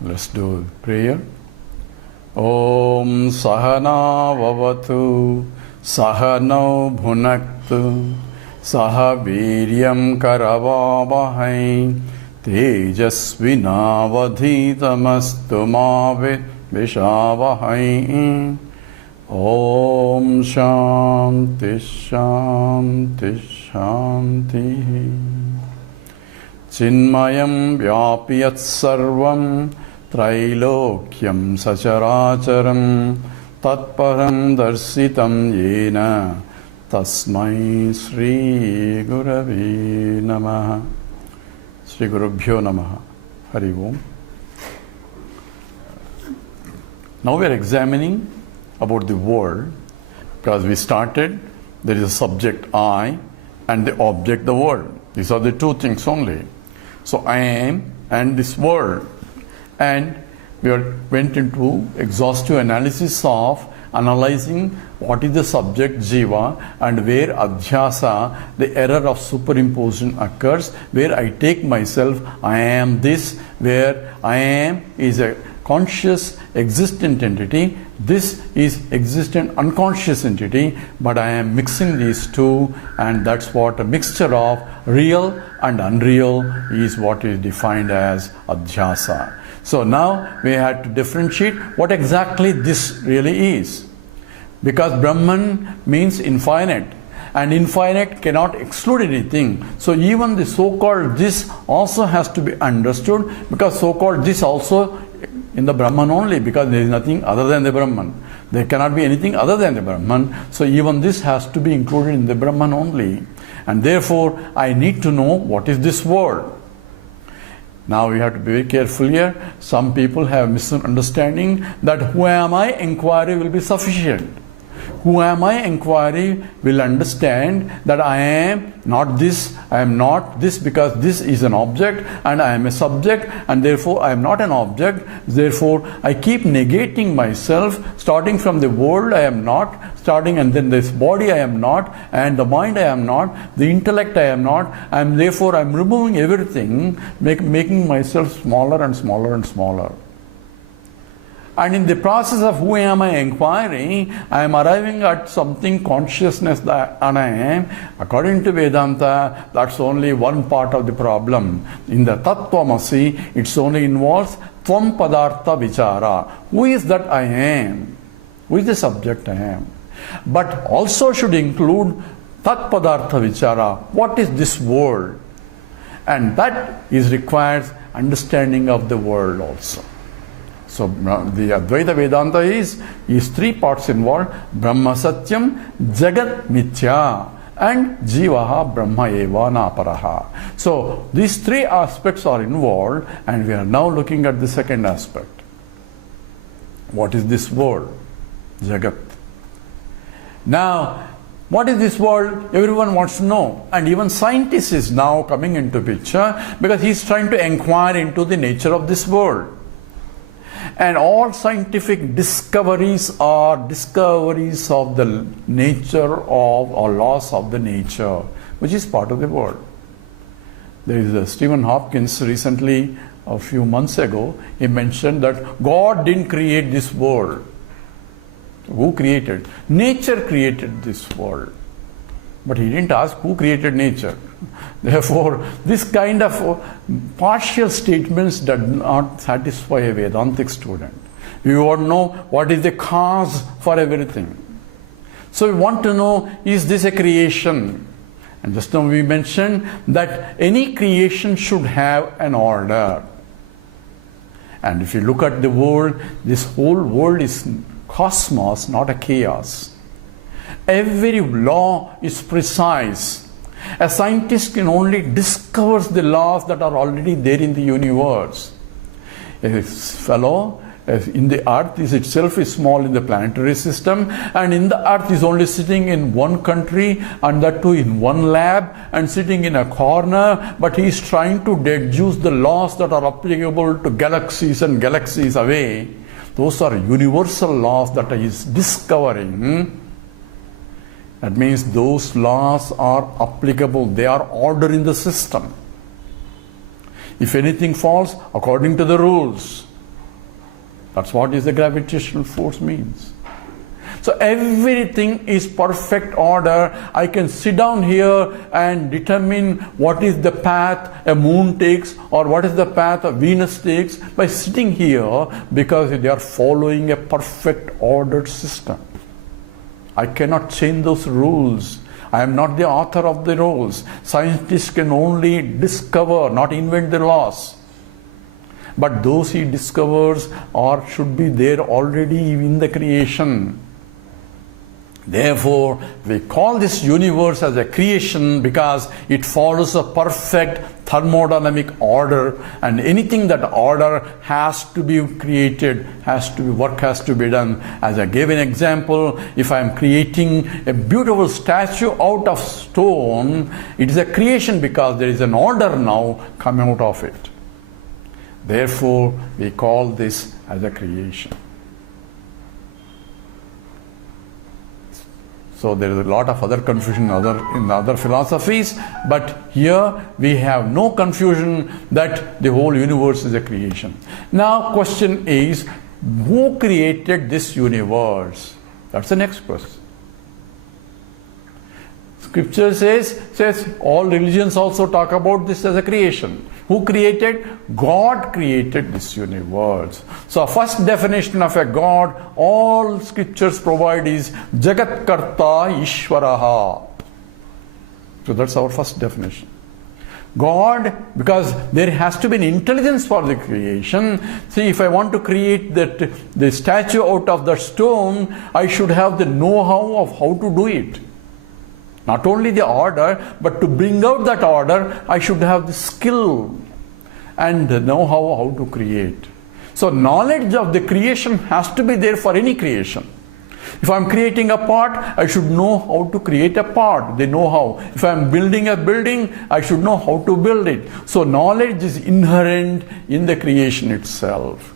Let's do prayer. Om Sahana Vavatu Sahano Bhunaktu Saha Viryam Karavavahai Tejasvinavadhitamastu Mavit Vishavahai. Om Shanti Shanti Shanti. Chinmayam Vyapiyat Sarvam Trailokyam Sacharacharam Tatparam Darsitam Yena Tasmai Sri Gurave Namaha. Sri Gurubhyo Namaha. Hari Om. Now we are examining about the world, because we started, there is a subject I and the object the world. These are the two things only. So I am and this world. And we went into exhaustive analysis of analyzing what is the subject jiva and where adhyasa, the error of superimposition occurs, where I take myself, I am this, where I am is a conscious existent entity, this is existent unconscious entity, but I am mixing these two, and that's what a mixture of real and unreal is what is defined as adhyasa. So now we had to differentiate what exactly this really is. Because Brahman means infinite, and infinite cannot exclude anything. So even the so-called this also has to be understood, because so-called this also in the Brahman only, because there is nothing other than the Brahman. There cannot be anything other than the Brahman. So even this has to be included in the Brahman only. And therefore I need to know what is this world. Now we have to be very careful here. Some people have misunderstanding that who am I inquiry will be sufficient. Who am I inquiry will understand that I am not this, I am not this, because this is an object and I am a subject, and therefore I am not an object. Therefore I keep negating myself, starting from the world I am not, starting, and then this body I am not, and the mind I am not, the intellect I am not, and therefore I am removing everything, making myself smaller and smaller and smaller. And in the process of who am I inquiring, I am arriving at something consciousness that I am. According to Vedanta, that's only one part of the problem. In the Tattvamasi, it only involves Tvam Padartha Vichara. Who is that I am? Who is the subject I am? But also should include Tat Padartha Vichara. What is this world? And that is requires understanding of the world also. So the Advaita Vedanta is three parts involved: Brahma Satyam, Jagat Mithya, and Jivaha Brahma Eva Naparaha. So these three aspects are involved, and we are now looking at the second aspect. What is this world? Jagat. Now, what is this world? Everyone wants to know, and even scientists is now coming into picture, because he is trying to inquire into the nature of this world. And all scientific discoveries are discoveries of the nature of, or laws of the nature, which is part of the world. There is a Stephen Hopkins recently, a few months ago, he mentioned that God didn't create this world. Who created? Nature created this world. But he didn't ask who created nature. Therefore, this kind of partial statements does not satisfy a Vedantic student. We want to know what is the cause for everything. So we want to know, is this a creation? And just now we mentioned that any creation should have an order. And if you look at the world, this whole world is cosmos, not a chaos. Every law is precise. A scientist can only discover the laws that are already there in the universe. A fellow in the earth is itself is small in the planetary system, and in the earth is only sitting in one country, and that too in one lab, and sitting in a corner, but he is trying to deduce the laws that are applicable to galaxies and galaxies away. Those are universal laws that he is discovering. That means those laws are applicable, they are order in the system. If anything falls according to the rules, That's what is the gravitational force means. So everything is perfect order. I can sit down here and determine what is the path a moon takes or what is the path a Venus takes by sitting here, because they are following a perfect ordered system. I cannot change those rules. I am not the author of the rules. Scientists can only discover, not invent the laws. But those he discovers should be there already in the creation. Therefore, we call this universe as a creation because it follows a perfect thermodynamic order, and anything that order has to be created, work has to be done. As I gave an example, if I am creating a beautiful statue out of stone, it is a creation because there is an order now coming out of it. Therefore, we call this as a creation. So there is a lot of other confusion in other philosophies, but here we have no confusion that the whole universe is a creation. Now question is, who created this universe? That's the next question. Scripture says all religions also talk about this as a creation. Who created? God created this universe. So first definition of a God, all scriptures provide is Jagat Karta Ishvara. So that's our first definition. God, because there has to be an intelligence for the creation. See, if I want to create the statue out of the stone, I should have the know-how of how to do it. Not only the order, but to bring out that order, I should have the skill and the know-how how to create. So knowledge of the creation has to be there for any creation. If I'm creating a pot, I should know how to create a pot, the know-how. If I'm building a building, I should know how to build it. So knowledge is inherent in the creation itself.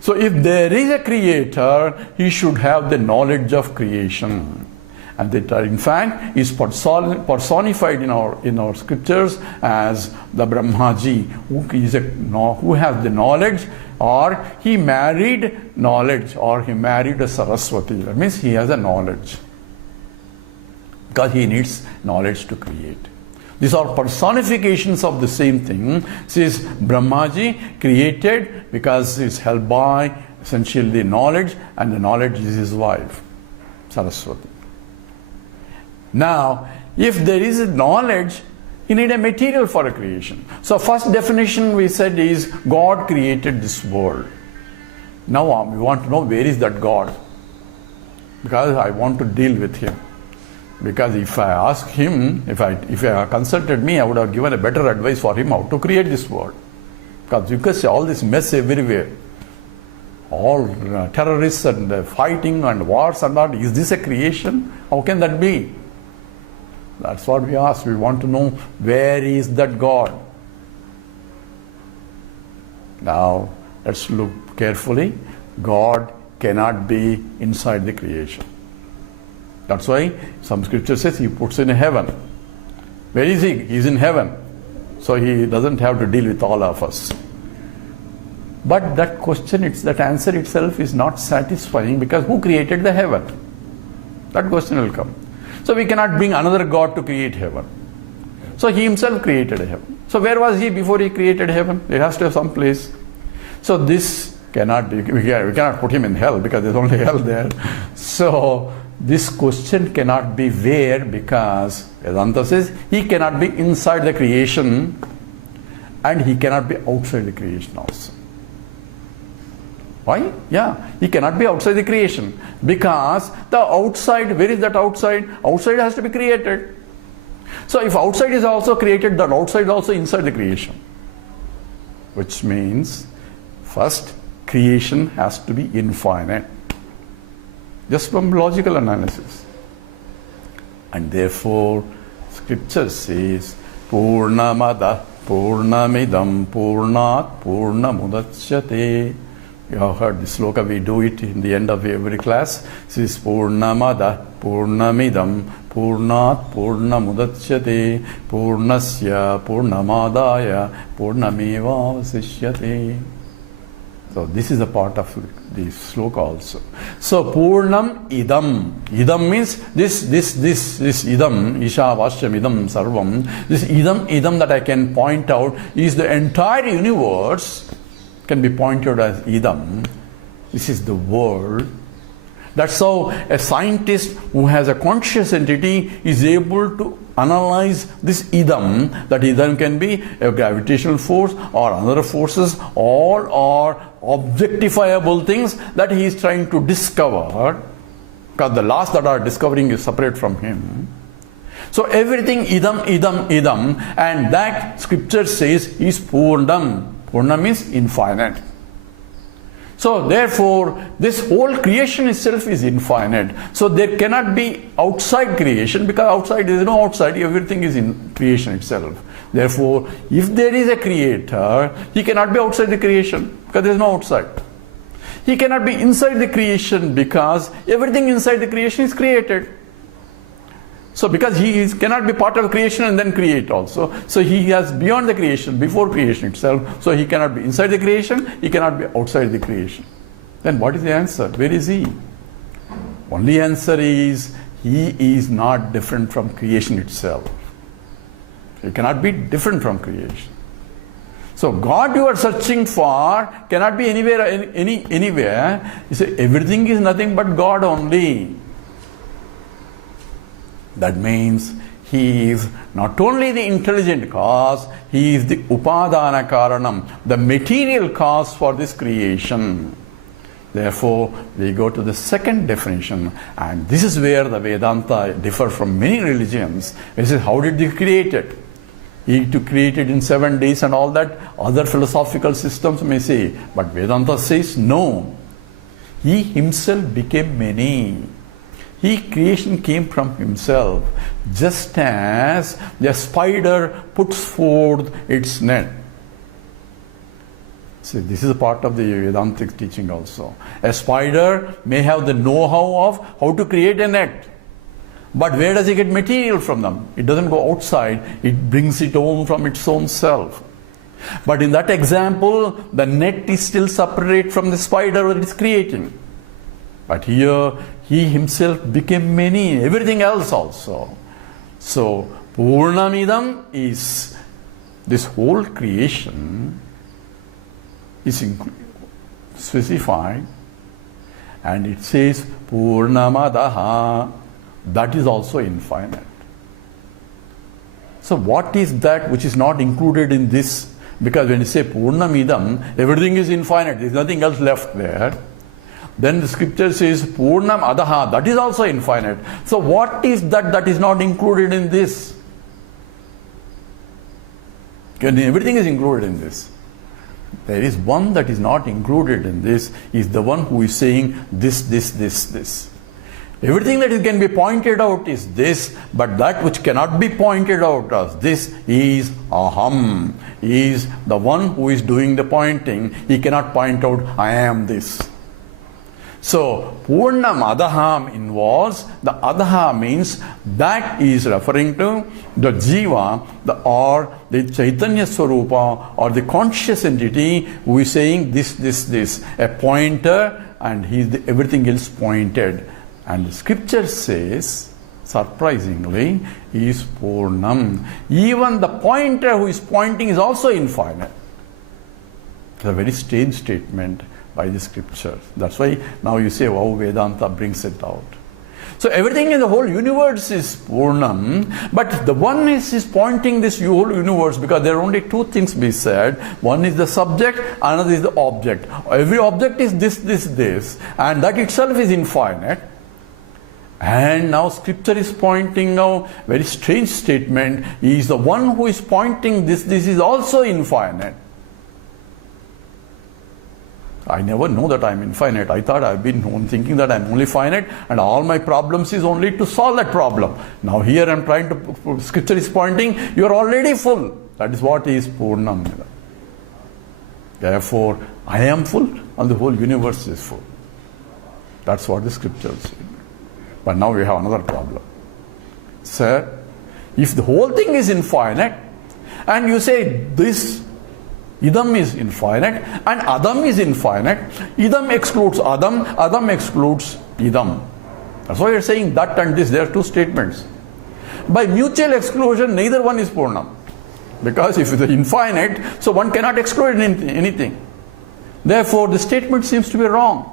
So if there is a creator, he should have the knowledge of creation. And that in fact is personified in our scriptures as the Brahmaji, who has the knowledge, or he married knowledge, or he married a Saraswati. That means he has a knowledge, because he needs knowledge to create. These are personifications of the same thing. Says Brahmaji created because he is held by essentially the knowledge, and the knowledge is his wife, Saraswati. Now, if there is a knowledge, you need a material for a creation. So first definition we said is God created this world. Now we want to know where is that God, because I want to deal with him. Because if I ask him, if he had consulted me, I would have given a better advice for him how to create this world. Because you can see all this mess everywhere. All terrorists and fighting and wars and all. Is this a creation? How can that be? That's what we ask. We want to know, where is that God? Now, let's look carefully. God cannot be inside the creation. That's why some scripture says he puts in heaven. Where is he? He's in heaven. So he doesn't have to deal with all of us. But that question, that answer itself is not satisfying, because who created the heaven? That question will come. So we cannot bring another God to create heaven. So he himself created a heaven. So where was he before he created heaven? It has to have some place. So this cannot be, we cannot put him in hell, because there's only hell there. So this question cannot be where, because Vedanta says he cannot be inside the creation and he cannot be outside the creation also. Why? Yeah, he cannot be outside the creation, because the outside, where is that outside? Outside has to be created. So if outside is also created, that outside is also inside the creation. Which means, first, creation has to be infinite. Just from logical analysis. And therefore, scripture says, Purnamada Purnamidam Purnat Purnamudachyate. You have heard this sloka, we do it in the end of every class. This is Purnamada Purnamidam Purnat Purnamudachyate Purnasya Purnamadaya Purnameva Vasishyate. So this is a part of the sloka also. So Purnam idam. Idam means this idam, Isha Vashyam idam sarvam. This idam that I can point out is the entire universe can be pointed as idam. This is the world. That's how a scientist who has a conscious entity is able to analyze this idam. That idam can be a gravitational force or other forces, all are objectifiable things that he is trying to discover, because the laws that are discovering is separate from him. So everything idam, and that scripture says is Purnam. Purnam means infinite. So therefore, this whole creation itself is infinite. So there cannot be outside creation, because outside there is no outside, everything is in creation itself. Therefore, if there is a creator, he cannot be outside the creation, because there is no outside. He cannot be inside the creation, because everything inside the creation is created. So because cannot be part of creation and then create also. So he has beyond the creation, before creation itself. So he cannot be inside the creation, he cannot be outside the creation. Then what is the answer? Where is he? Only answer is, he is not different from creation itself. He cannot be different from creation. So God you are searching for cannot be anywhere, anywhere. You say everything is nothing but God only. That means he is not only the intelligent cause, he is the upadana karanam, the material cause for this creation. Therefore, we go to the second definition, and this is where the Vedanta differ from many religions. It says, how did he create it? He to create it in 7 days and all that. Other philosophical systems may say, but Vedanta says no. He himself became many. Creation came from himself, just as the spider puts forth its net. See, this is a part of the Vedantic teaching also. A spider may have the know-how of how to create a net, but where does it get material from them? It doesn't go outside, it brings it home from its own self. But in that example, the net is still separate from the spider that is creating. But here, he himself became many, everything else also. So, Purnamidam is this whole creation is specified, and it says Purnamadaha, that is also infinite. So, what is that which is not included in this? Because when you say Purnamidam, everything is infinite, there is nothing else left there. Then the scripture says Purnam Adaha, that is also infinite. So what is that is not included in this? Everything is included in this. There is one that is not included in this, is the one who is saying this. Everything that can be pointed out is this, but that which cannot be pointed out as this is Aham. He is the one who is doing the pointing. He cannot point out, I am this. So, Purnam Adaham involves, the Adaha means that is referring to the Jiva, or the Chaitanya Swarupa, or the conscious entity who is saying this, a pointer, and everything else pointed. And the scripture says, surprisingly, is Purnam. Even the pointer who is pointing is also infinite. It's a very strange statement by the scripture. That's why now you say, wow, Vedanta brings it out. So everything in the whole universe is Purnam, but the oneness is pointing this whole universe, because there are only two things be said. One is the subject, another is the object. Every object is this, and that itself is infinite. And now scripture is pointing out very strange statement. He is the one who is pointing this is also infinite. I never know that I am infinite. I thought I've been thinking that I'm only finite, and all my problems is only to solve that problem. Now here I'm trying to, scripture is pointing, you're already full. That is what is Purnam. Therefore, I am full and the whole universe is full. That's what the scriptures say. But now we have another problem. Sir, if the whole thing is infinite, and you say this Idam is infinite and Adam is infinite. Idam excludes Adam, Adam excludes Idam. That's why you're saying that and this. There are two statements. By mutual exclusion, neither one is Purnam. Because if it's infinite, so one cannot exclude anything. Therefore, the statement seems to be wrong.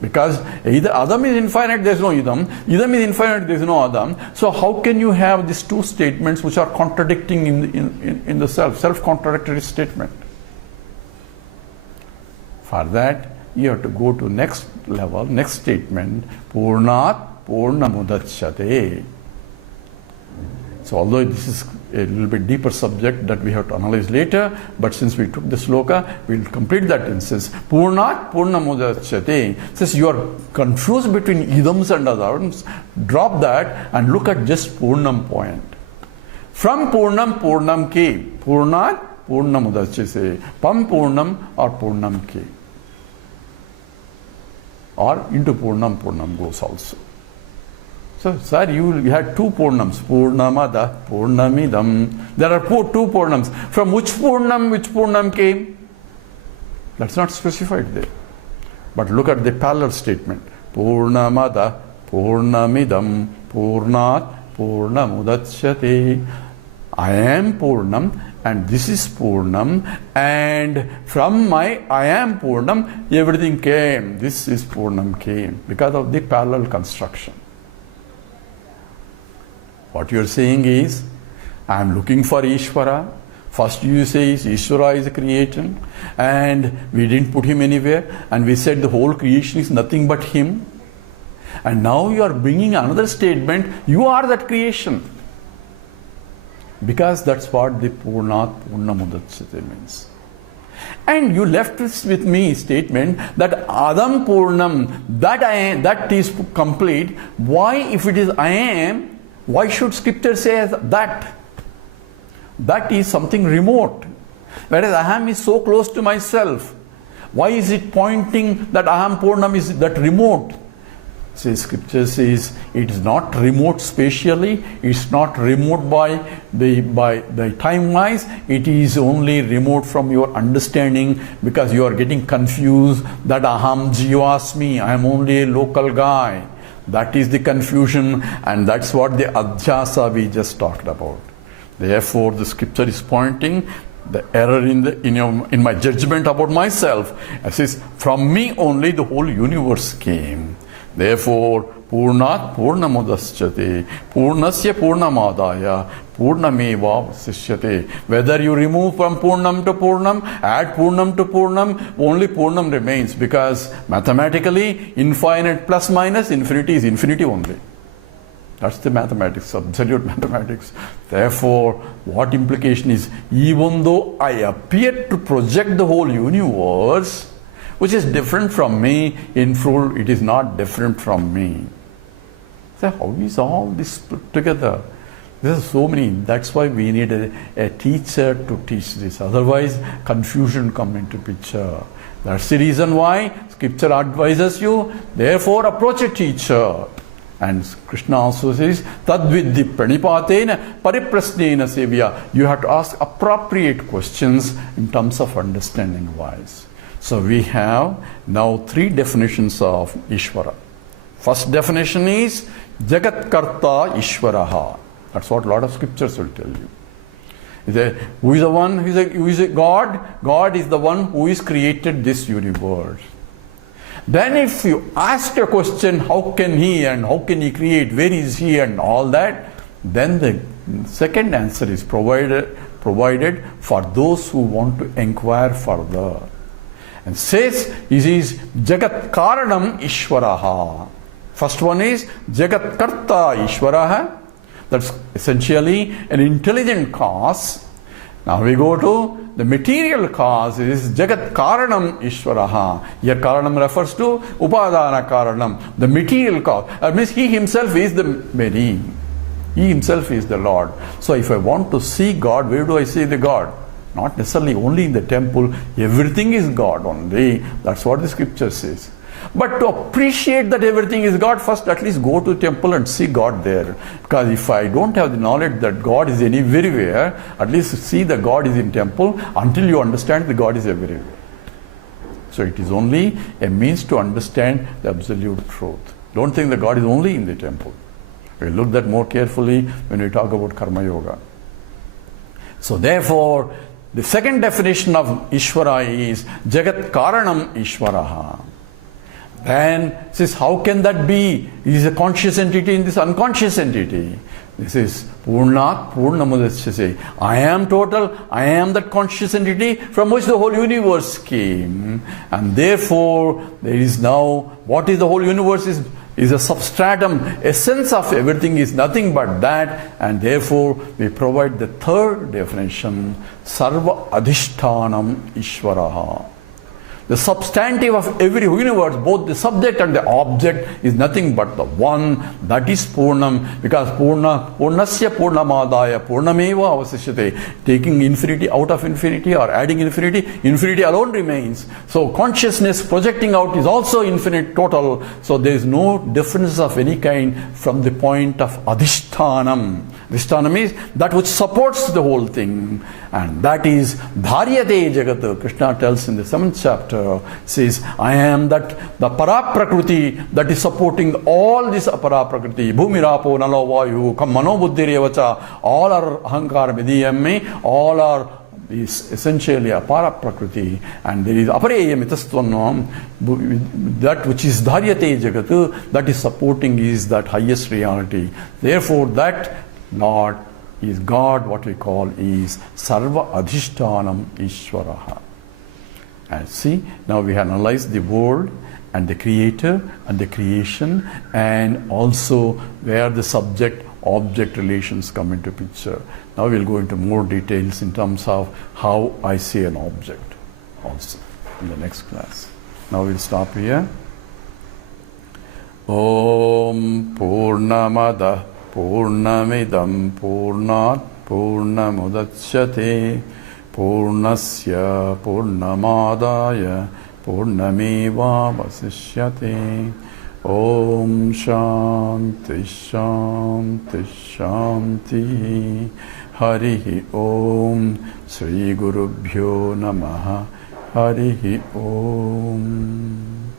Because either Adam is infinite, there is no Idam. Idam is infinite, there is no Adam. So how can you have these two statements which are contradicting in the self-contradictory statement? For that, you have to go to next level, next statement, Purnat Purnamudachyate. So although this is a little bit deeper subject that we have to analyze later, but since we took the sloka, we will complete that instance. Purnat Purnamudachyate. Since you are confused between idams and adams, drop that and look at just Purnam point. From Purnam, Purnam ke. Purnat Purnamudachyate. Pam Purnam or Purnam ke. Or into Purnam, Purnam goes also. So, sir, you had two Purnams, Purnamada, Purnamidam. There are two Purnams. From which Purnam came? That's not specified there. But look at the parallel statement. Purnamada, Purnamidam, Purnat, Purnamudachyate. I am Purnam and this is Purnam, and from my I am Purnam, everything came. This is Purnam came because of the parallel construction. What you are saying is, I am looking for Ishvara. First you say Ishvara is a creator and we didn't put him anywhere, and we said the whole creation is nothing but him. And now you are bringing another statement, you are that creation. Because that's what the Purnat Purnamudachyate means. And you left with me statement that Adam Purnam, that is complete. Why, if it is I am, why should scripture say that? That is something remote. Whereas Aham is so close to myself. Why is it pointing that Aham Purnam is that remote? See, scripture says it is not remote spatially, it's not remote by the time wise, it is only remote from your understanding, because you are getting confused that Aham Jivasmi, I am only a local guy. That is the confusion, and that's what the adhyasa we just talked about. Therefore, the scripture is pointing the error in my judgment about myself. It says, from me only the whole universe came. Therefore, Purnat Purnamudachyate, Purnasya Purnamadaya, Purnameva Vasishyate. Whether you remove from Purnam to Purnam, add Purnam to Purnam, only Purnam remains, because mathematically, infinite plus minus infinity is infinity only. That's the mathematics, absolute mathematics. Therefore, what implication is, even though I appear to project the whole universe, which is different from me, in full it is not different from me. So how is all this put together? There are so many. That's why we need a teacher to teach this. Otherwise, confusion come into picture. That's the reason why scripture advises you, therefore approach a teacher. And Krishna also says, Tadvidhi pranipatena pariprasnena sevya. You have to ask appropriate questions in terms of understanding wise. So we have now three definitions of Ishvara. First definition is Jagat Karta Ishvaraha. That's what a lot of scriptures will tell you. Who is the one who is a God? God is the one who is created this universe. Then if you ask a question, how can he and how can he create, where is he and all that, then the second answer is provided for those who want to inquire further. And says, it is Jagat Karanam Ishvaraha. First one is Jagat Karta Ishvaraha. That's essentially an intelligent cause. Now we go to the material cause, is Jagat Karanam Ishvaraha. Here Karanam refers to Upadana Karanam, the material cause. That means he himself is the being. He himself is the Lord. So if I want to see God, where do I see the God? Not necessarily only in the temple. Everything is God only. That's what the scripture says. But to appreciate that everything is God, first at least go to temple and see God there. Because if I don't have the knowledge that God is everywhere, at least see that God is in temple until you understand that God is everywhere. So it is only a means to understand the absolute truth. Don't think that God is only in the temple. We'll look that more carefully when we talk about Karma Yoga. So therefore, the second definition of Ishvara is Jagat Karanam Ishvaraha. Then says, how can that be? He is a conscious entity in this unconscious entity. This is Purnat Purnamudachyase. I am total, I am that conscious entity from which the whole universe came. And therefore, there is now, what is the whole universe is a substratum, essence of everything is nothing but that, and therefore we provide the third definition, Sarva Adhishtanam Ishvaraha. The substantive of every universe, both the subject and the object, is nothing but the one, that is Purnam, because Purnasya Purnamadaya Purnameva Avasishyate. Taking infinity out of infinity or adding infinity, infinity alone remains. So consciousness projecting out is also infinite total. So there is no difference of any kind from the point of Adhishtanam. Adhishtanam is that which supports the whole thing. And that is Dharyate Jagat. Krishna tells in the 7th chapter, says, I am that the Paraprakriti that is supporting all this Paraprakriti. Bhumirapo Nalo Vayu Mano Buddhirevacha. All are Ahankara Vidiyame. All are is essentially a Paraprakriti. And there is Apareya Mitastvanam. That which is Dharyate Jagat, that is supporting is that highest reality. Therefore that Lord is God, what we call is Sarva Adhishtanam Ishvaraha. And see, now we have analyzed the world and the creator and the creation, and also where the subject-object relations come into picture. Now we'll go into more details in terms of how I see an object also in the next class. Now we'll stop here. Om Purnamada Purnamidam Purnat Purnamudachyate Purnasya Purnamadaya Purnameva Vasishyate. Om Shanti Shanti Shanti. Harihi Om. Sri Gurubhyo Namaha. Harihi Om.